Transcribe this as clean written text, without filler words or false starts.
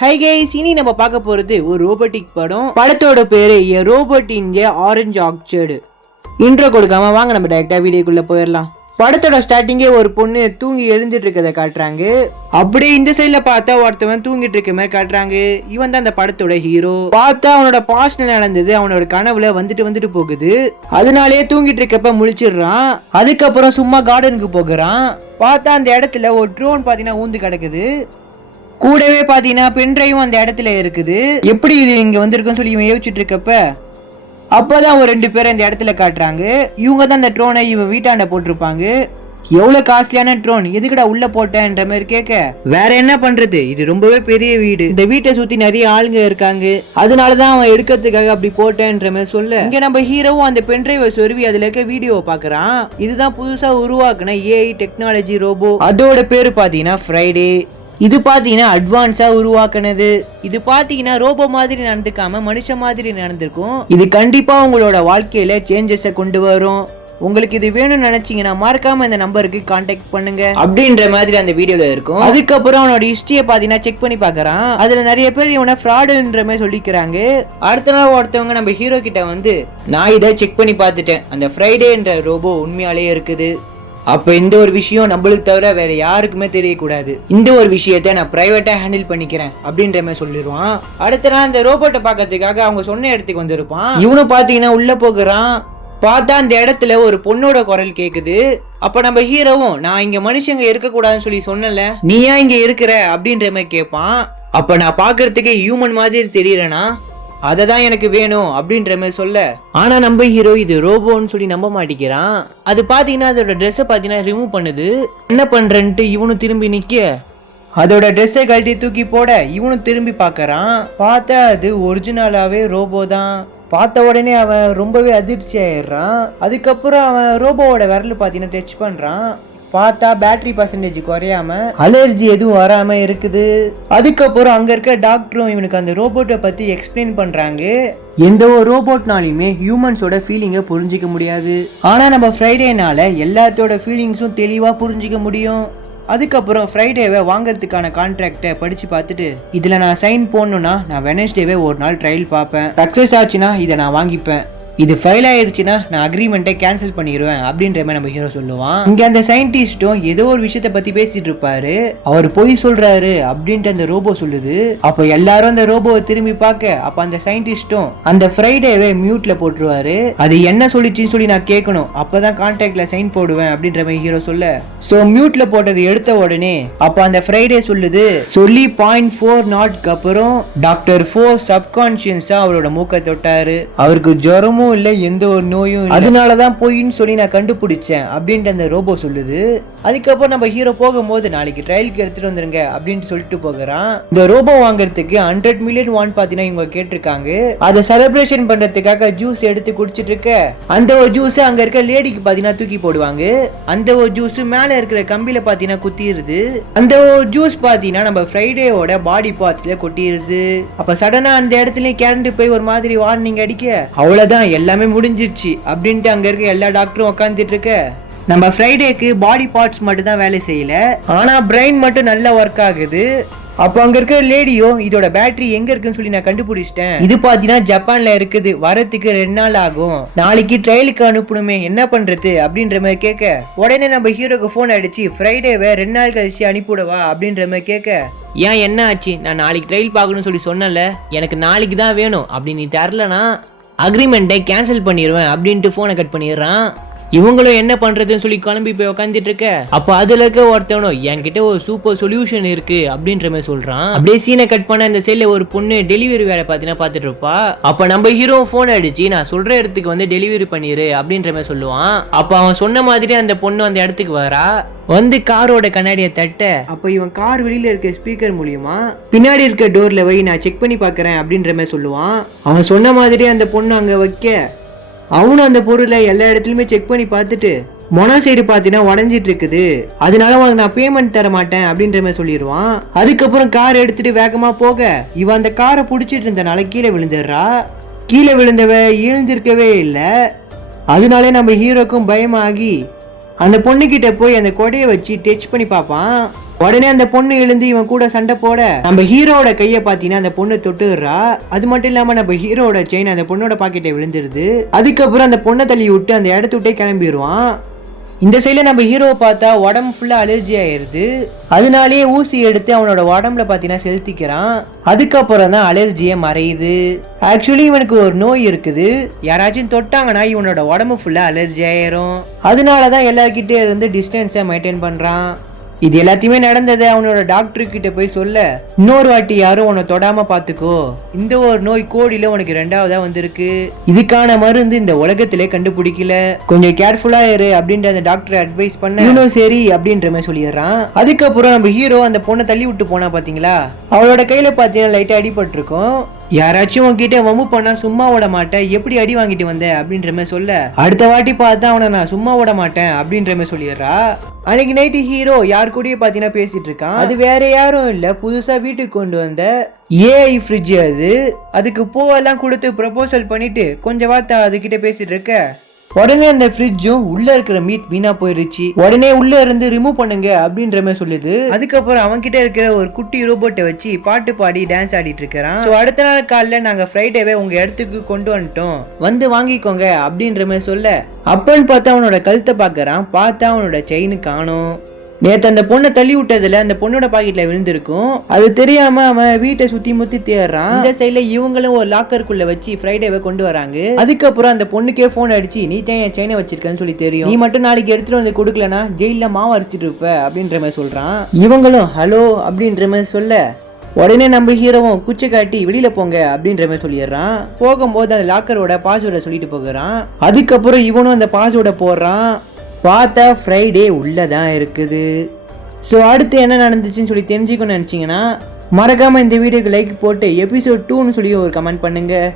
Hi guys, இனி நம்ம பார்க்க போறது ஒரு ரோபோட்டிக் படம். படத்தோட பேரு எ ரோபோட் இன் எ ஆரஞ்சு ஆர்ச்சர்டு. இன்ட்ரோ கொடுக்காம வாங்க நம்ம டைரக்டா வீடியோக்குள்ள போயிடலாம். படத்தோட ஸ்டார்டிங்கே ஒரு பொண்ணு தூங்கி எழுந்துட்டு இருக்கதை காட்டுறாங்க. அப்படியே இந்த சைட்ல பார்த்தா ஒருத்தவன் தூங்கிட்டு இருக்க மாதிரி காட்டுறாங்க. இவன் தான் அந்த படத்தோட ஹீரோ. பார்த்தா அவனோட பாஸ்ட்ல நடந்தது அவனோட கனவுல வந்துட்டு போகுது. அதனாலேயே தூங்கிட்டு இருக்கப்ப முழிச்சிடுறான். அதுக்கப்புறம் சும்மா கார்டனுக்கு போகிறான். பார்த்தா அந்த இடத்துல ஒரு ட்ரோன் பாத்தீங்கன்னா ஊந்து கிடக்குது. கூடவே பாத்தீங்கன்னா பென்ட்ரைவும் அந்த இடத்துல இருக்குது. எப்படி இது இங்க வந்திருக்குன்னு சொல்லி இவன் யோசிச்சுட்டு இருக்கப்ப அப்பதான் ஒரு 2 பேரை இந்த இடத்துல காட்டுறாங்க. இவங்க தான் அந்த ட்ரோனை இவன் வீட்டாண்ட போட்டிருப்பாங்க. எவ்வளவு காஸ்ட்லியான ட்ரோன், எதுக்குடா உள்ள போட்டேன்ற மாதிரி கேட்க, வேற என்ன பண்றது, இது ரொம்பவே பெரிய வீடு, இந்த வீட்டை சுத்தி நிறைய ஆளுங்க இருக்காங்க, அதனாலதான் அவன் எடுக்கிறதுக்காக அப்படி போட்டேன்ற மாதிரி சொல்ல, இங்க நம்ம ஹீரோவும் அந்த பென்ட்ரைவை சொருவி அதுல இருக்க வீடியோவை பாக்குறான். இதுதான் புதுசா உருவாக்குன ஏஐ டெக்னாலஜி ரோபோ. அதோட பேரு பாத்தீங்கன்னா ஃப்ரைடே. இது பாத்தீங்கன்னா அட்வான்ஸா உருவாக்குனது. இது பாத்தீங்கன்னா ரோபோ மாதிரி நடந்துக்காம மனுஷ மாதிரி நடந்திருக்கும். இது கண்டிப்பா உங்களோட வாழ்க்கையில சேஞ்சஸை கொண்டு வரும். உங்களுக்கு இது வேணும்னு நினைச்சீங்கன்னா மறக்காம இந்த நம்பருக்கு கான்டாக்ட் பண்ணுங்க அப்படின்ற மாதிரி அந்த வீடியோல இருக்கும். அதுக்கப்புறம் அவனோட ஹிஸ்டரியை பாத்தீங்கன்னா செக் பண்ணி பாக்குறான். அதுல நிறைய பேர் இவனை ஃப்ராடுன்ற மாதிரி சொல்லிக்கிறாங்க. அடுத்த நாள் ஒருத்தவங்க நம்ம ஹீரோ கிட்ட வந்து, நான் இதை செக் பண்ணி பார்த்துட்டேன், அந்த ஃப்ரைடேன்ற ரோபோ உண்மையாலே இருக்குது. அப்ப இந்த ஒரு விஷயம் நம்மளுக்கு தவிர வேற யாருக்குமே தெரியக்கூடாது. இந்த ஒரு விஷயத்த நான் பிரைவேட்டா ஹேண்டில் பண்ணிக்கிறேன் அப்படின்ற மாதிரி சொல்லிடுவான். அடுத்த நாள் அந்த ரோபோட்டை பார்க்கறதுக்காக அவங்க சொன்ன இடத்துக்கு வந்திருப்பான். இவனும் பாத்தீங்கன்னா உள்ள போகிறான். பார்த்தா அந்த இடத்துல ஒரு பொண்ணோட குரல் கேக்குது. அப்ப நம்ம ஹீரோவும், நான் இங்க மனுஷங்க இருக்க கூடாதுன்னு சொல்லி சொன்னல, நீ ஏன் இங்க இருக்கிற அப்படின்ற மாதிரி கேட்பான். அப்ப நான் பாக்குறதுக்கு ஹியூமன் மாதிரி தெரியறேனா, அததான் எனக்கு வேணும் அப்படின்ற மாதிரி சொல்ல, ஆனா நம்ம ஹீரோ இது ரோபோன்னு சொல்லி நம்ப மாட்டேங்கிறான். அது பாத்தீங்கன்னா அதோட ட்ரெஸ்ஸை பாத்தீங்கன்னா ரிமூவ் பண்ணுது. என்ன பண்றேன்ட்டு இவனும் திரும்பி நிக்க, அதோட ட்ரெஸ்ஸை கழட்டி தூக்கி போட இவனும் திரும்பி பாக்குறான். பார்த்தா அது ஒரிஜினலாவே ரோபோ தான். பார்த்த உடனே அவன் ரொம்பவே அதிர்ச்சி ஆயிடுறான். அதுக்கப்புறம் அவன் ரோபோவோட விரல் பாத்தீங்கன்னா டச் பண்றான். பார்த்தா பேட்டரி பர்சன்டேஜ் குறையாம அலர்ஜி எதுவும் வராம இருக்குது. அதுக்கப்புறம் அங்க இருக்க டாக்டரும் இவனுக்கு அந்த ரோபோட்டை பத்தி எக்ஸ்பிளைன் பண்றாங்க. எந்த ஒரு ரோபோட்னாலுமே ஹியூமன்ஸோட ஃபீலிங்கை புரிஞ்சிக்க முடியாது. ஆனா நம்ம ஃப்ரைடேனால எல்லாத்தோட ஃபீலிங்ஸும் தெளிவா புரிஞ்சிக்க முடியும். அதுக்கப்புறம் ஃப்ரைடேவை வாங்கறதுக்கான கான்ட்ராக்டை படிச்சு பார்த்துட்டு, இதுல நான் சைன் போடணும்னா நான் வெனஸ்டேவே ஒரு நாள் ட்ரையல் பார்ப்பேன், சக்சஸ் ஆச்சுன்னா இதை நான் வாங்கிப்பேன், இது ஃபைல் ஆயிடுச்சுன்னா நான் அக்ரிமெண்ட்டை கேன்சல் பண்ணிடுவேன் அப்படின்ற மாதிரி நம்ம ஹீரோ சொல்லுவான். இங்க அந்த சயின்டிஸ்டும் ஏதோ ஒரு விஷயத்த பத்தி பேசிட்டு இருப்பாரு. அவர் பொய் சொல்றாரு அப்படின்ட்டு அந்த ரோபோ சொல்லுது. அப்ப எல்லாரும் அந்த ரோபோவை திரும்பி பார்க்க, அப்ப அந்த சயின்டிஸ்டும் அந்த ஃப்ரைடேவை மியூட்ல போட்டுருவாரு. அது என்ன சொல்லிச்சுன்னு சொல்லி நான் கேட்கணும், அப்பதான் கான்டாக்ட்ல சைன் போடுவேன் அப்படின்ற மாதிரி ஹீரோ சொல்ல, சோ மியூட்ல போட்டது எடுத்த உடனே அப்ப அந்த ஃப்ரைடே சொல்லுது, சொல்லி 0.4 நாட்க்கு அப்புறம் டாக்டர் 4 சப்கான்சியஸா அவரோட மூக்கை தொட்டாரு. அவருக்கு ஜுரமும் இல்ல, எந்த ஒரு நோயும் இல்ல, அதனாலதான் பொய்ன்னு சொல்லி நான் கண்டுபிடிச்சேன் அப்படின்ட்டு அந்த ரோபோ சொல்லுது. அதுக்கப்புறம் நம்ம ஹீரோ போகும்போது, நாளைக்கு ட்ரையலுக்கு எடுத்துட்டு வந்துருங்க அப்படின்னு சொல்லிட்டு போகிறான். இந்த ரோபோ வாங்குறதுக்கு 100 மில்லியன் வான் பாத்தீங்கன்னா இவங்க கேட்டிருக்காங்க. அதை செலிப்ரேஷன் பண்றதுக்காக ஜூஸ் எடுத்து குடிச்சிட்டு இருக்க, அந்த ஒரு ஜூஸ் அங்க இருக்க லேடிக்கு பாத்தீங்கன்னா தூக்கி போடுவாங்க. அந்த ஒரு ஜூஸ் மேல இருக்கிற கம்பியில பாத்தீங்கன்னா குத்திடுது. அந்த ஒரு ஜூஸ் பாத்தீங்கன்னா நம்ம ஃப்ரைடேவோட பாடி பார்ட்ஸ்ல கொட்டிடுது. அப்ப சடனா அந்த இடத்துல கேரண்ட் போய் ஒரு மாதிரி வார்னிங் அடிக்க, அவ்வளவுதான் எல்லாமே முடிஞ்சிருச்சு அப்படின்ட்டு அங்க இருக்க எல்லா டாக்டரும் உட்காந்துட்டு இருக்க, நம்ம ஃப்ரைடேக்கு பாடி பார்ட்ஸ் மட்டும் தான் வேலை செய்யல, ஆனா பிரெயின் மட்டும் நல்லா ஒர்க் ஆகுது. அப்போ அங்க இருக்க லேடியோ, இதோட பேட்டரி எங்க இருக்குன்னு சொல்லி நான் கண்டுபிடிச்சிட்டேன், இது பாத்தீங்கன்னா ஜப்பான்ல இருக்குது, வரத்துக்கு 2 நாள் ஆகும், நாளைக்கு ட்ரையலுக்கு அனுப்பணுமே, என்ன பண்றது அப்படின்ற மாதிரி கேட்க, உடனே நம்ம ஹீரோக்கு போன் அடிச்சு ஃப்ரைடேவை 2 நாள் கழிச்சு அனுப்பிவிடவா அப்படின்ற மாதிரி கேட்க, ஏன் என்ன ஆச்சு, நான் நாளைக்கு ட்ரையல் பார்க்கணும்னு சொல்லி சொன்னல, எனக்கு நாளைக்கு தான் வேணும், அப்படி நீ தரலனா அக்ரிமெண்ட்டை கேன்சல் பண்ணிடுவேன் அப்படின்ட்டு போனை கட் பண்ணிடுறான். இவங்களும் என்ன பண்றதுன்னு சொல்லி கிளம்பி போய் உட்காந்துட்டு இருக்க, அப்ப அதுல இருக்க ஒருத்தவனும் என்கிட்ட ஒரு சூப்பர் சொல்யூஷன் இருக்கு அப்படின்ற மாதிரி சொல்றான். அப்படியே சீனை கட் பண்ண இந்த சைட்ல ஒரு பொண்ணு டெலிவரி வேலை பாத்தீங்கன்னா பாத்துட்டு இருப்பா. அப்ப நம்ம ஹீரோ போன் அடிச்சு, நான் சொல்ற இடத்துக்கு வந்து டெலிவரி பண்ணிரு அப்படின்ற மாதிரி சொல்லுவான். அப்ப அவன் சொன்ன மாதிரி அந்த பொண்ணு அந்த இடத்துக்கு வரா. வந்து காரோட கண்ணாடியை தட்ட, அப்ப இவன் கார் வெளியில இருக்க ஸ்பீக்கர் மூலியமா பின்னாடி இருக்க டோர்ல வை, நான் செக் பண்ணி பாக்குறேன் அப்படின்ற மாதிரி சொல்லுவான். அவன் சொன்ன மாதிரி அந்த பொண்ணு அங்க வைக்க, அவனும் அந்த பொருளை எல்லா இடத்துலயுமே செக் பண்ணி பார்த்துட்டு, மொன சைடு பாத்தீங்கன்னா உடஞ்சிட்டு இருக்குது, அதனால உனக்கு நான் பேமெண்ட் தர மாட்டேன் அப்படின்ற மாதிரி சொல்லிடுவான். அதுக்கப்புறம் கார் எடுத்துட்டு வேகமா போக, இவன் அந்த காரை பிடிச்சிட்டு இருந்தனால கீழே விழுந்துடுறா. கீழே விழுந்தவ எழுந்திருக்கவே இல்லை. அதனாலே நம்ம ஹீரோக்கும் பயமாகி அந்த பொண்ணுகிட்ட போய் அந்த கொடையை வச்சு டச் பண்ணி பார்ப்பான். உடனே அந்த பொண்ணு எழுந்து இவன் கூட சண்டை போட நம்ம ஹீரோட கையை பார்த்தீங்கன்னா அந்த பொண்ணு தொட்டுறா. அது மட்டும் இல்லாம நம்ம ஹீரோட செயின் அந்த பொண்ணோட பாக்கெட்டை விழுந்துருது. அதுக்கப்புறம் அந்த பொண்ணை தள்ளி விட்டு அந்த இடத்த விட்டே கிளம்பிடுவான். இந்த சைடில் நம்ம ஹீரோவை பார்த்தா உடம்பு ஃபுல்லாக அலர்ஜி ஆயிடுது. அதனாலேயே ஊசி எடுத்து அவனோட உடம்புல பார்த்தீங்கன்னா செலுத்திக்கிறான். அதுக்கப்புறம் தான் அலர்ஜியே மறையுது. ஆக்சுவலி இவனுக்கு ஒரு நோய் இருக்குது. யாராச்சும் தொட்டாங்கன்னா இவனோட உடம்பு ஃபுல்லாக அலர்ஜி ஆயிரும். அதனால தான் எல்லார்கிட்டே இருந்து டிஸ்டன்ஸை மெயின்டைன் பண்ணுறான். இது எல்லாத்தையுமே நடந்ததை அவனோட டாக்டர் கிட்ட போய் சொல்ல, இன்னொரு வாட்டி யாரும் உன்னை தொடாம பாத்துக்கோ, இந்த ஒரு நோய் கோடியில உனக்கு 2வதா வந்திருக்கு, இதுக்கான மருந்து இந்த உலகத்திலே கண்டுபிடிக்கல, கொஞ்சம் கேர்ஃபுல்லா இரு அப்படின்ற அந்த டாக்டர் அட்வைஸ் பண்ண இன்னும் சரி அப்படின்ற மாதிரி சொல்லிடுறான். அதுக்கப்புறம் நம்ம ஹீரோ அந்த பொண்ணை தள்ளி விட்டு போனா பாத்தீங்களா, அவளோட கையில பாத்தீங்கன்னா லைட்டா அடிபட்டு இருக்கும். யாராச்சும் உன்கிட்ட வம்பு பண்ணா சும்மா விட மாட்டேன், எப்படி அடி வாங்கிட்டு வந்த அப்படின்ற மாதிரி சொல்ல, அடுத்த வாட்டி பார்த்தா அவனை நான் சும்மா விட மாட்டேன் அப்படின்ற மாதிரி சொல்லிடுறா. அன்னைக்கு நைட்டு ஹீரோ யார் கூடயே பாத்தீங்கன்னா பேசிட்டு இருக்கான். அது வேற யாரும் இல்ல, புதுசா வீட்டுக்கு கொண்டு வந்த ஏஐ ஃப்ரிட்ஜ். அதுக்கு பூவெல்லாம் கொடுத்து ப்ரப்போசல் பண்ணிட்டு கொஞ்சம் வார்த்தை அதுகிட்ட பேசிட்டு இருக்க. உடனே அந்த ஃப்ரிட்ஜும் உள்ள இருக்கிற மீட் வீணா போயிருச்சு. உடனே உள்ள இருந்து ரிமூவ் பண்ணுங்க அப்படின்ற மாதிரி சொல்லுது. அதுக்கப்புறம் அவன்கிட்ட இருக்கிற ஒரு குட்டி ரோபோட்டை வச்சு பாட்டு பாடி டான்ஸ் ஆடிட்டு இருக்கிறான். அடுத்த நாள் காலைல நாங்க ஃப்ரைடேவே உங்க இடத்துக்கு கொண்டு வந்துட்டோம், வந்து வாங்கிக்கோங்க அப்படின்ற மாதிரி சொல்ல, அப்பன்னு பார்த்தா அவனோட கழுத்தை பாக்குறான். பார்த்தா அவனோட செயின் காணும். நேற்று அந்த பொண்ணை தள்ளி விட்டதுல அந்த பொண்ணோட பாக்கெட்ல விழுந்திருக்கும். அது தெரியாம அவன் வீட்டை சுத்தி முத்தி தேடுறான். இந்த சைட்ல இவங்களும் ஒரு லாக்கருக்குள்ள வச்சு ஃப்ரைடேவை கொண்டு வராங்க. அதுக்கப்புறம் அந்த பொண்ணுக்கே போன் அடிச்சு, நீ தான் என் செயினை வச்சிருக்கன்னு சொல்லி தெரியும், நீ மட்டும் நாளைக்கு எடுத்துட்டு வந்து கொடுக்கலனா ஜெயில மாவு அரைச்சிட்டு இருப்ப அப்படின்ற மாதிரி சொல்றான். இவங்களும் ஹலோ அப்படின்ற மாதிரி சொல்ல, உடனே நம்ம ஹீரோவும் குச்சி காட்டி வெளியில போங்க அப்படின்ற மாதிரி சொல்லிடுறான். போகும்போது அந்த லாக்கரோட பாஸ்வேர்டை சொல்லிட்டு போகிறான். அதுக்கப்புறம் இவனும் அந்த பாஸ்வேர்டை போடுறான். பார்த்தா ஃப்ரைடே உள்ளதான் இருக்குது. ஸோ அடுத்து என்ன நடந்துச்சுன்னு சொல்லி தெரிஞ்சுக்கணும்னு நினச்சிங்கன்னா மறக்காமல் இந்த வீடியோக்கு லைக் போட்டு எபிசோட் 2ன்னு சொல்லி ஒரு கமெண்ட் பண்ணுங்கள்.